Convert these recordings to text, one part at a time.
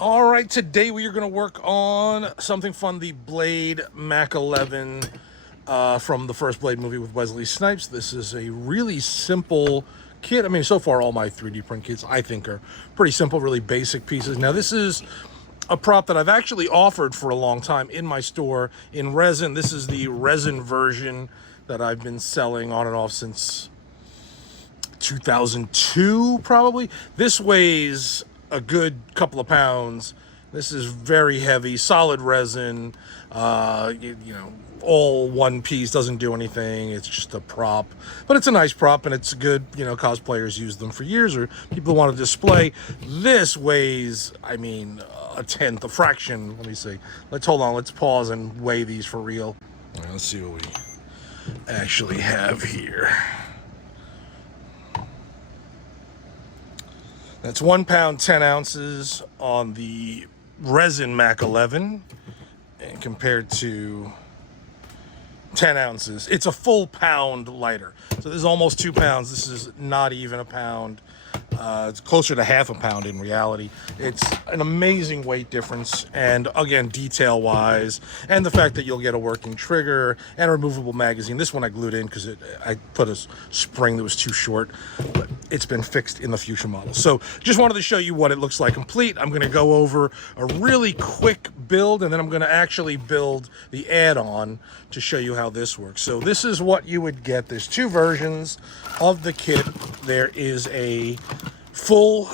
All right, today we are going to work on something fun, the Blade Mac 11 from the first Blade movie with Wesley Snipes. This is a really simple kit. I mean, so far all my 3D print kits I think are pretty simple, really basic pieces. Now this is a prop that I've actually offered for a long time in my store in resin. This is the resin version that I've been selling on and off since 2002 probably. This weighs a good couple of pounds. This is very heavy, solid resin. You know, all one piece, doesn't do anything. It's just a prop, but it's a nice prop and it's good. You know, cosplayers use them for years, or people want to display. This weighs, I mean, a tenth, a fraction. Let me see. Let's hold on. Let's pause and weigh these for real. All right, let's see what we actually have here. That's 1 pound, 10 ounces on the resin Mac 11, and compared to 10 ounces. It's a full pound lighter. So this is almost 2 pounds. This is not even a pound. It's closer to half a pound in reality. It's an amazing weight difference, and again, detail wise, and the fact that you'll get a working trigger and a removable magazine. This one I glued in because I put a spring that was too short, but it's been fixed in the future model. So just wanted to show you what it looks like complete. I'm going to go over a really quick build, and then I'm going to actually build the add-on to show you how this works. So this is what you would get. There's two versions of the kit. There is a full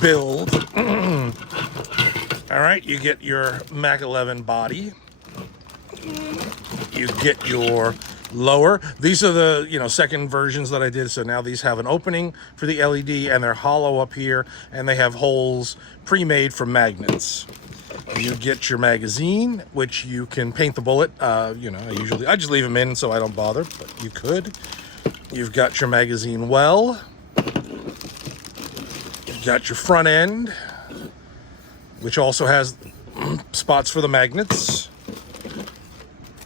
build. All right, you get your Mac 11 body. You get your lower. These are the, you know, second versions that I did. So now these have an opening for the LED, and they're hollow up here, and they have holes pre-made for magnets. You get your magazine, which you can paint the bullet. You know, I just leave them in so I don't bother, but you could. You've got your magazine well. You've got your front end, which also has spots for the magnets.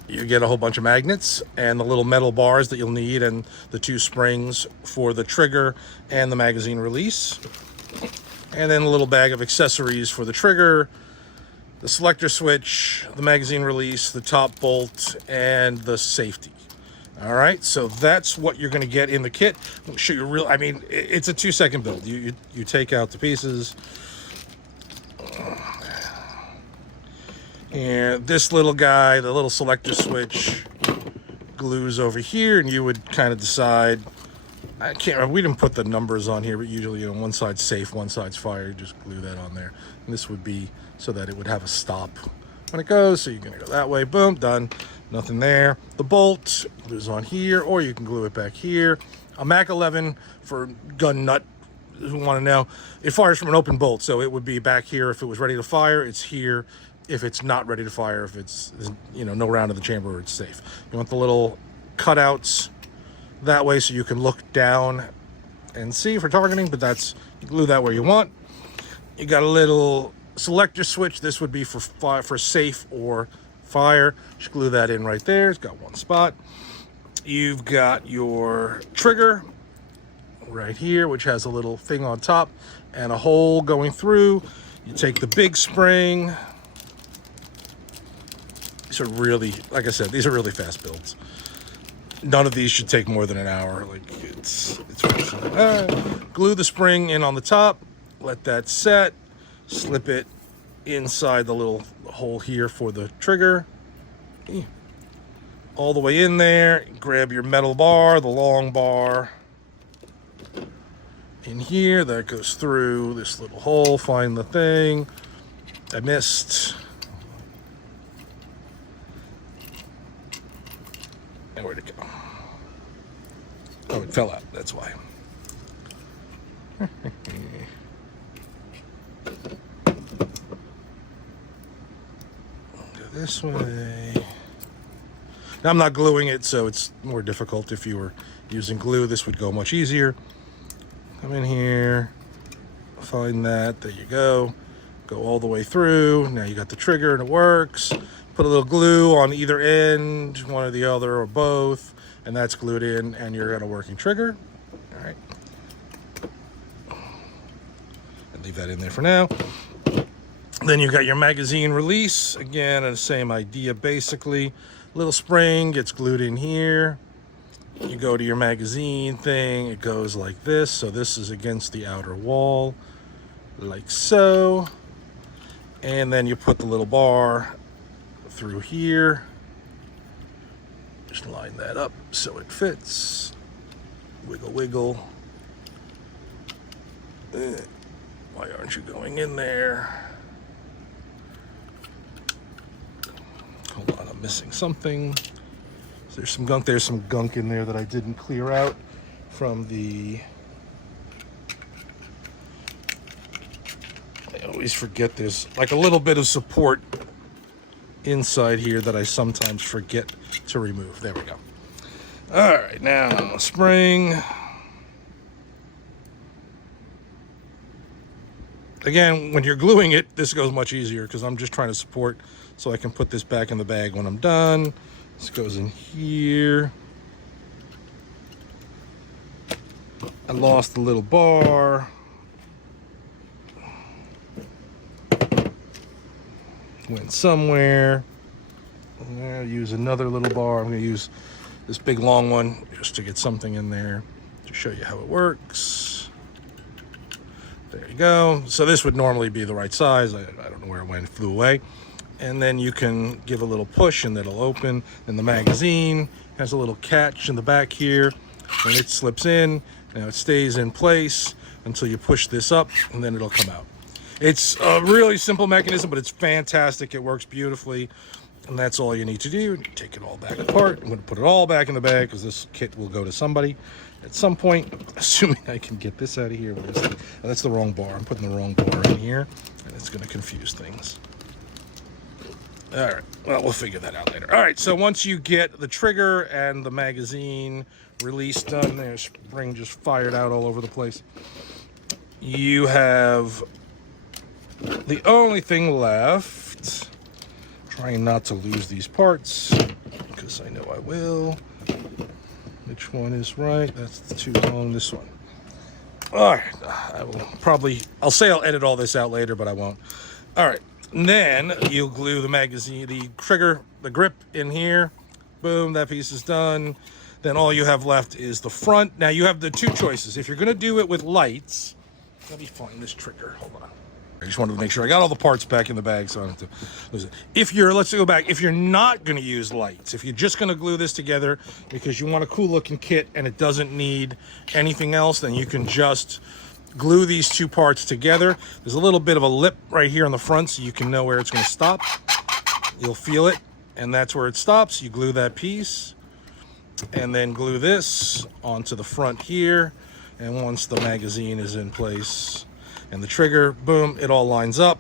You get a whole bunch of magnets and the little metal bars that you'll need, and the two springs for the trigger and the magazine release. And then a little bag of accessories for the trigger, the selector switch, the magazine release, the top bolt, and the safety. All right, so that's what you're going to get in the kit. I'll show you real. I mean, it's a 2-second build. You take out the pieces, and this little guy, the little selector switch, glues over here, and you would kind of decide. I can't remember. We didn't put the numbers on here, but usually, you know, one side's safe, one side's fire. Just glue that on there, and this would be so that it would have a stop when it goes. So you're going to go that way. Boom, done. Nothing there. The bolt glues on here, or you can glue it back here. A Mac 11 for gun nut who want to know, it fires from an open bolt, so it would be back here if it was ready to fire. It's here if it's not ready to fire. If it's, you know, no round in the chamber, or it's safe. You want the little cutouts that way so you can look down and see for targeting, but that's, you glue that where you want. You got a little selector switch. This would be for safe or fire. Just glue that in right there. It's got one spot. You've got your trigger right here, which has a little thing on top and a hole going through. You take the big spring. These are really, like I said, these are really fast builds. None of these should take more than an hour. Like it's glue the spring in on the top, let that set, slip it inside the little hole here for the trigger, all the way in there. Grab your metal bar, the long bar in here that goes through this little hole. Find the thing I missed, and where'd it go? Oh, it fell out, that's why. This way. Now I'm not gluing it, so it's more difficult. If you were using glue, this would go much easier. Come in here, find that, there you go. Go all the way through. Now you got the trigger and it works. Put a little glue on either end, one or the other, or both, and that's glued in, and you're got a working trigger. All right. And leave that in there for now. Then you got your magazine release. Again, the same idea basically. Little spring gets glued in here. You go to your magazine thing, it goes like this. So this is against the outer wall, like so. And then you put the little bar through here. Just line that up so it fits. Wiggle, wiggle. Why aren't you going in there? Hold on, I'm missing something. There's some gunk. There's some gunk in there that I didn't clear out from the... I always forget there's like a little bit of support inside here that I sometimes forget to remove. There we go. All right, now spring. Again, when you're gluing it, this goes much easier because I'm just trying to support so I can put this back in the bag when I'm done. This goes in here. I lost the little bar. Went somewhere. I'll use another little bar. I'm going to use this big long one just to get something in there to show you how it works. There you go. So this would normally be the right size. I don't know where it went. It flew away. And then you can give a little push and it'll open. And the magazine has a little catch in the back here. When it slips in, now it stays in place until you push this up and then it'll come out. It's a really simple mechanism, but it's fantastic. It works beautifully. And that's all you need to do. Take it all back apart. I'm going to put it all back in the bag because this kit will go to somebody at some point, assuming I can get this out of here. That's the wrong bar. I'm putting the wrong bar in here, and it's going to confuse things. All right, well, we'll figure that out later. All right, so once you get the trigger and the magazine release done, there's spring just fired out all over the place. You have the only thing left, trying not to lose these parts, because I know I will. Which one is right? That's too long, this one. All right, I'll say I'll edit all this out later, but I won't. All right. And then you'll glue the magazine, the trigger, the grip in here. Boom, that piece is done. Then all you have left is the front. Now you have the two choices. If you're gonna do it with lights, let me find this trigger, hold on. I just wanted to make sure I got all the parts back in the bag so I don't have to lose it. Let's go back. If you're not gonna use lights, if you're just gonna glue this together because you want a cool looking kit and it doesn't need anything else, then you can just glue these two parts together. There's a little bit of a lip right here on the front so you can know where it's going to stop. You'll feel it, and that's where it stops. You glue that piece and then glue this onto the front here. And once the magazine is in place and the trigger, boom, it all lines up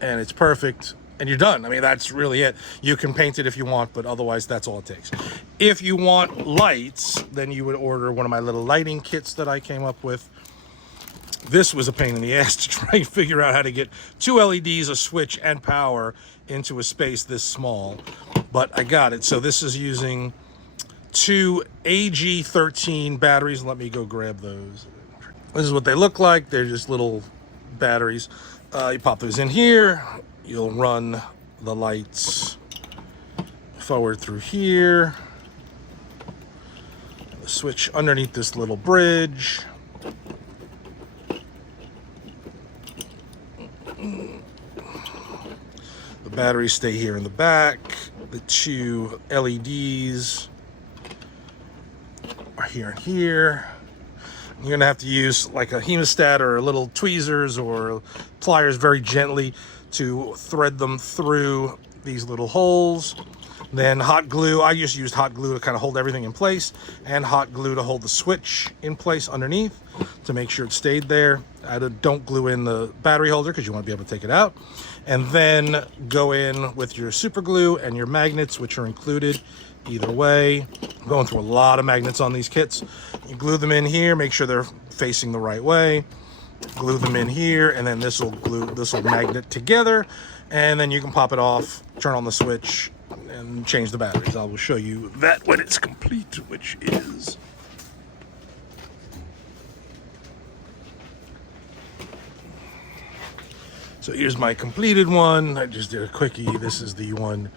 and it's perfect and you're done. I mean, that's really it. You can paint it if you want, but otherwise that's all it takes. If you want lights, then you would order one of my little lighting kits that I came up with. This was a pain in the ass to try and figure out how to get two LEDs, a switch, and power into a space this small, but I got it. So this is using two AG13 batteries. Let me go grab those. This is what they look like. They're just little batteries. You pop those in here. You'll run the lights forward through here. The switch underneath this little bridge. The batteries stay here in the back. The two LEDs are here and here. You're gonna have to use like a hemostat or little tweezers or pliers very gently to thread them through these little holes. Then hot glue, I just used hot glue to kind of hold everything in place, and hot glue to hold the switch in place underneath to make sure it stayed there. I don't glue in the battery holder because you want to be able to take it out. And then go in with your super glue and your magnets, which are included either way. I'm going through a lot of magnets on these kits. You glue them in here, make sure they're facing the right way. Glue them in here, and then this will magnet together, and then you can pop it off, turn on the switch, and change the batteries. I will show you that when it's complete, which is... So here's my completed one. I just did a quickie. This is the one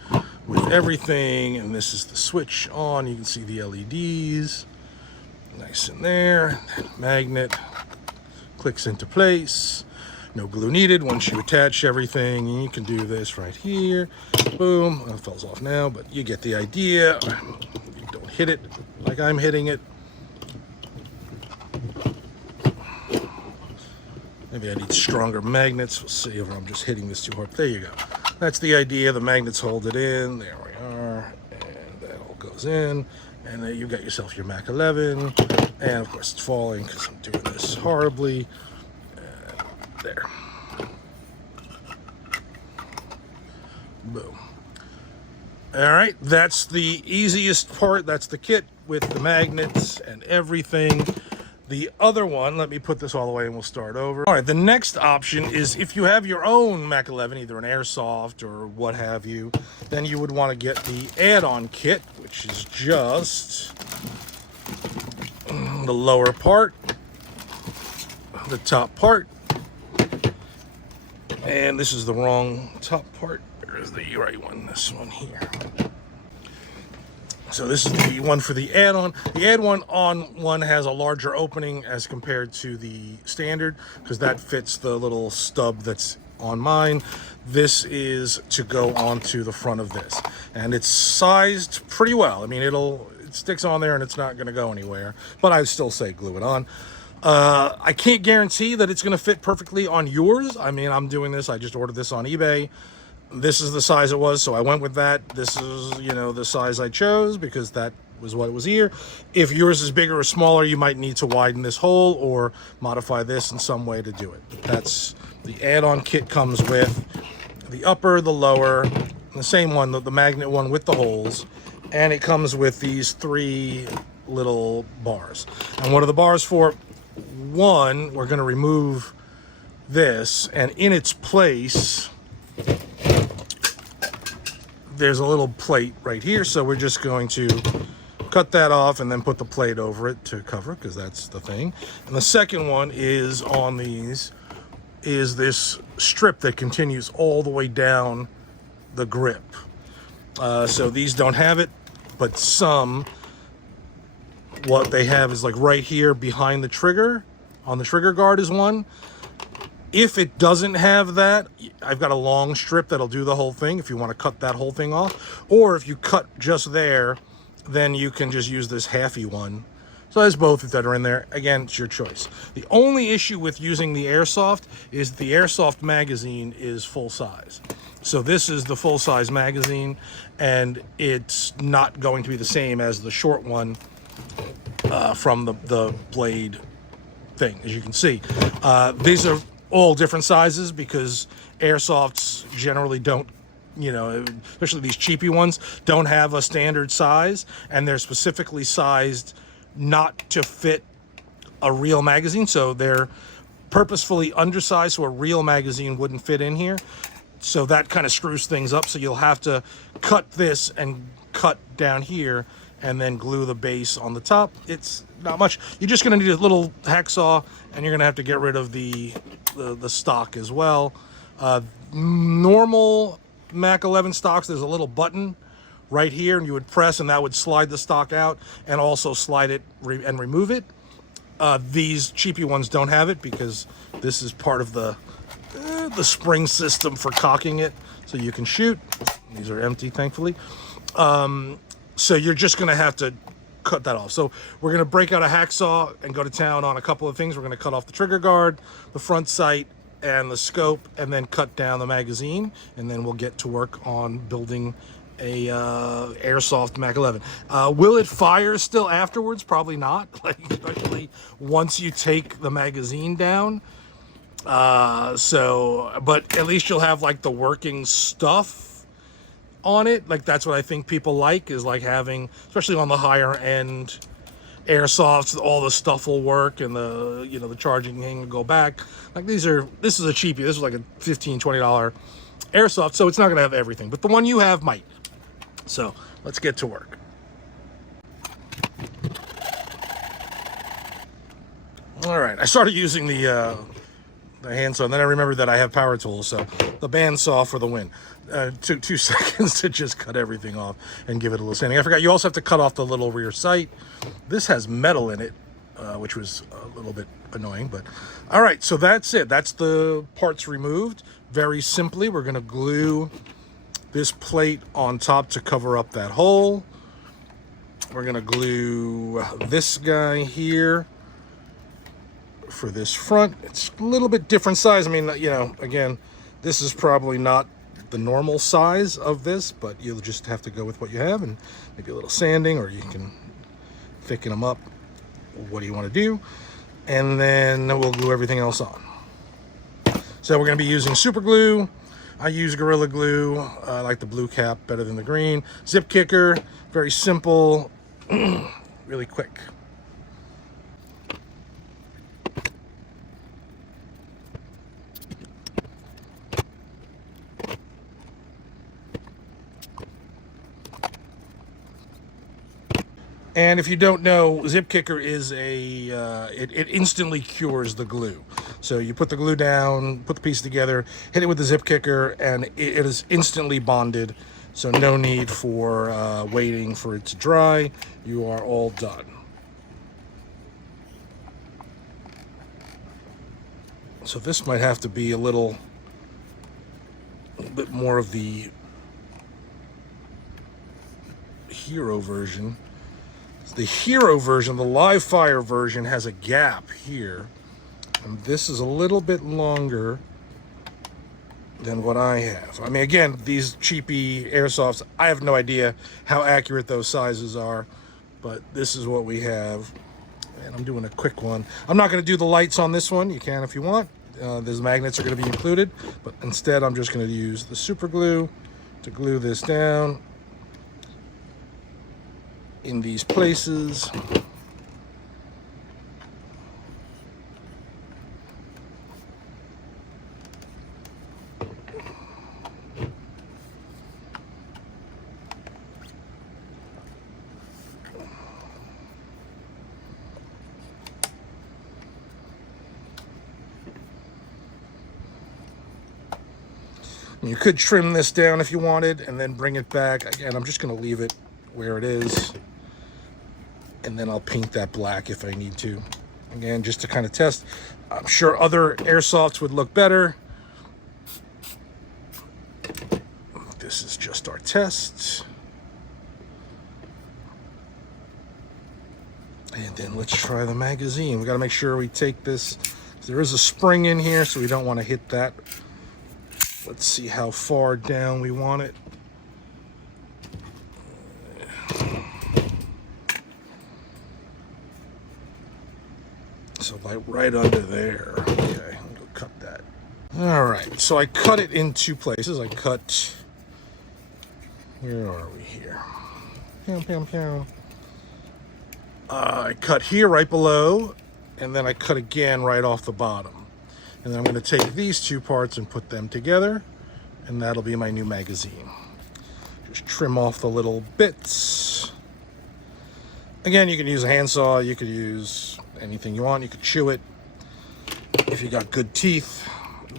with everything, and this is the switch on. You can see the LEDs. Nice in there. Magnet clicks into place. No glue needed once you attach everything. And you can do this right here. Boom. Well, it falls off now, but you get the idea. You don't hit it like I'm hitting it. Maybe I need stronger magnets. We'll see if I'm just hitting this too hard. There you go. That's the idea. The magnets hold it in. There we are. And that all goes in. And then you got yourself your Mac 11. And of course it's falling because I'm doing this horribly. There. Boom. All right. That's the easiest part. That's the kit with the magnets and everything. The other one, let me put this all the way and we'll start over. All right, the next option is if you have your own Mac 11, either an airsoft or what have you, then you would want to get the add-on kit, which is just the lower part, the top part, and this is the wrong top part. There's the right one, this one here. So this is the one for the add-on. The add-on one has a larger opening as compared to the standard because that fits the little stub that's on mine. This is to go onto the front of this. And it's sized pretty well. I mean, it sticks on there and it's not going to go anywhere. But I still say glue it on. I can't guarantee that it's going to fit perfectly on yours. I mean, I'm doing this. I just ordered this on eBay. This is the size it was, so I went with that. This is, you know, the size I chose because that was what it was here. If yours is bigger or smaller, you might need to widen this hole or modify this in some way to do it. That's the add-on kit comes with the upper, the lower, the same one, the magnet one with the holes, and it comes with these 3 little bars. And what are the bars for? One, we're going to remove this, and in its place there's a little plate right here, so we're just going to cut that off and then put the plate over it to cover it because that's the thing. And the second one is on these is this strip that continues all the way down the grip. So these don't have it, but some, what they have is like right here behind the trigger, on the trigger guard is one. If it doesn't have that, I've got a long strip that'll do the whole thing if you want to cut that whole thing off. Or if you cut just there, then you can just use this halfy one. So there's both that are in there. Again, it's your choice. The only issue with using the airsoft is the airsoft magazine is full size. So this is the full size magazine, and it's not going to be the same as the short one from the blade thing, as you can see. These are all different sizes because airsofts generally don't, you know, especially these cheapy ones, don't have a standard size, and they're specifically sized not to fit a real magazine. So they're purposefully undersized so a real magazine wouldn't fit in here. So that kind of screws things up. So you'll have to cut this and cut down here and then glue the base on the top. It's not much. You're just going to need a little hacksaw, and you're going to have to get rid of the stock as well. Normal Mac 11 stocks, there's a little button right here, and you would press, and that would slide the stock out and also slide it and remove it. These cheapy ones don't have it because this is part of the spring system for cocking it so you can shoot. These are empty, thankfully. So you're just going to have to cut that off. So we're going to break out a hacksaw and go to town on a couple of things. We're going to cut off the trigger guard, the front sight, and the scope, and then cut down the magazine, and then we'll get to work on building a airsoft Mac 11. Will it fire still afterwards? Probably not, like especially once you take the magazine down. But at least you'll have like the working stuff on it. Like that's what I think people like, is like having, especially on the higher end airsofts, all the stuff will work, and the, you know, the charging thing will go back. Like this is a cheapie. This is like a $15-$20 airsoft, so it's not gonna have everything, but the one you have might. So let's get to work. All right, I started using the the handsaw. And then I remembered that I have power tools, so the bandsaw for the win. Took 2 seconds to just cut everything off and give it a little sanding. I forgot you also have to cut off the little rear sight. This has metal in it, which was a little bit annoying, but all right, so that's it. That's the parts removed. Very simply, we're gonna glue this plate on top to cover up that hole. We're gonna glue this guy here for this front. It's a little bit different size. I mean, you know, again, this is probably not the normal size of this, but you'll just have to go with what you have, and maybe a little sanding, or you can thicken them up. What do you want to do? And then we'll glue everything else on. So we're going to be using super glue. I use Gorilla Glue. I like the blue cap better than the green. Zip kicker, very simple, really quick. And if you don't know, Zip Kicker is it instantly cures the glue. So you put the glue down, put the piece together, hit it with the Zip Kicker, and it is instantly bonded. So no need for waiting for it to dry. You are all done. So this might have to be a little bit more of the hero version. The hero version, the live fire version, has a gap here, and this is a little bit longer than what I have. I mean, again, these cheapy airsofts, I have no idea how accurate those sizes are, but this is what we have, and I'm doing a quick one. I'm not going to do the lights on this one. You can if you want. These magnets are going to be included, but instead I'm just going to use the super glue to glue this down in these places. You could trim this down if you wanted and then bring it back. Again, I'm just going to leave it where it is, and then I'll paint that black if I need to. Again, just to kind of test. I'm sure other airsofts would look better. This is just our test. And then let's try the magazine. We got to make sure we take this. There is a spring in here, so we don't want to hit that. Let's see how far down we want it. So like right under there. Okay, I'll go cut that. All right, so I cut it in 2 places. I cut, where are we here? Pew, pew, pew. I cut here right below, and then I cut again right off the bottom. And then I'm going to take these 2 parts and put them together, and that'll be my new magazine. Just trim off the little bits. Again, you can use a handsaw, you could use anything you want, you could chew it. If you got good teeth,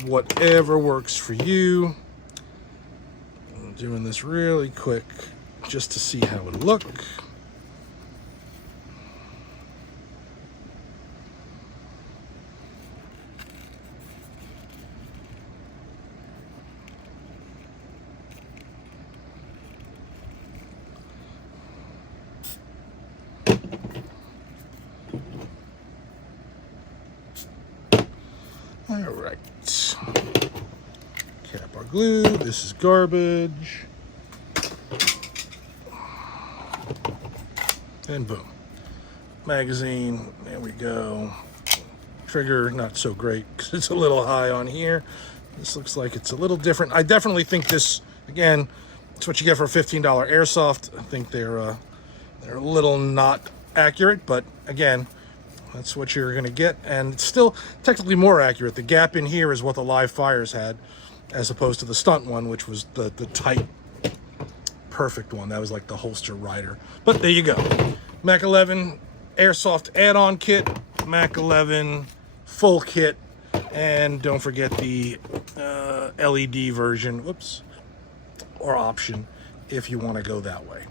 whatever works for you. I'm doing this really quick just to see how it would look. All right, cap our glue. This is garbage. And boom. Magazine, there we go. Trigger, not so great because it's a little high on here. This looks like it's a little different. I definitely think this, again, it's what you get for a $15 airsoft. I think they're a little not accurate, but again, that's what you're going to get, and it's still technically more accurate. The gap in here is what the live fires had, as opposed to the stunt one, which was the tight, perfect one. That was like the holster rider. But there you go. Mac 11 Airsoft add-on kit, Mac 11 full kit. And don't forget the LED version, whoops, or option if you want to go that way.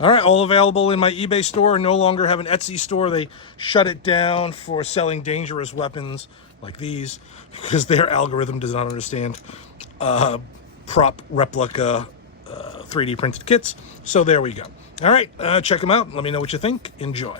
All right, all available in my eBay store. No longer have an Etsy store. They shut it down for selling dangerous weapons like these because their algorithm does not understand prop replica 3D printed kits. So there we go. All right, check them out. Let me know what you think. Enjoy.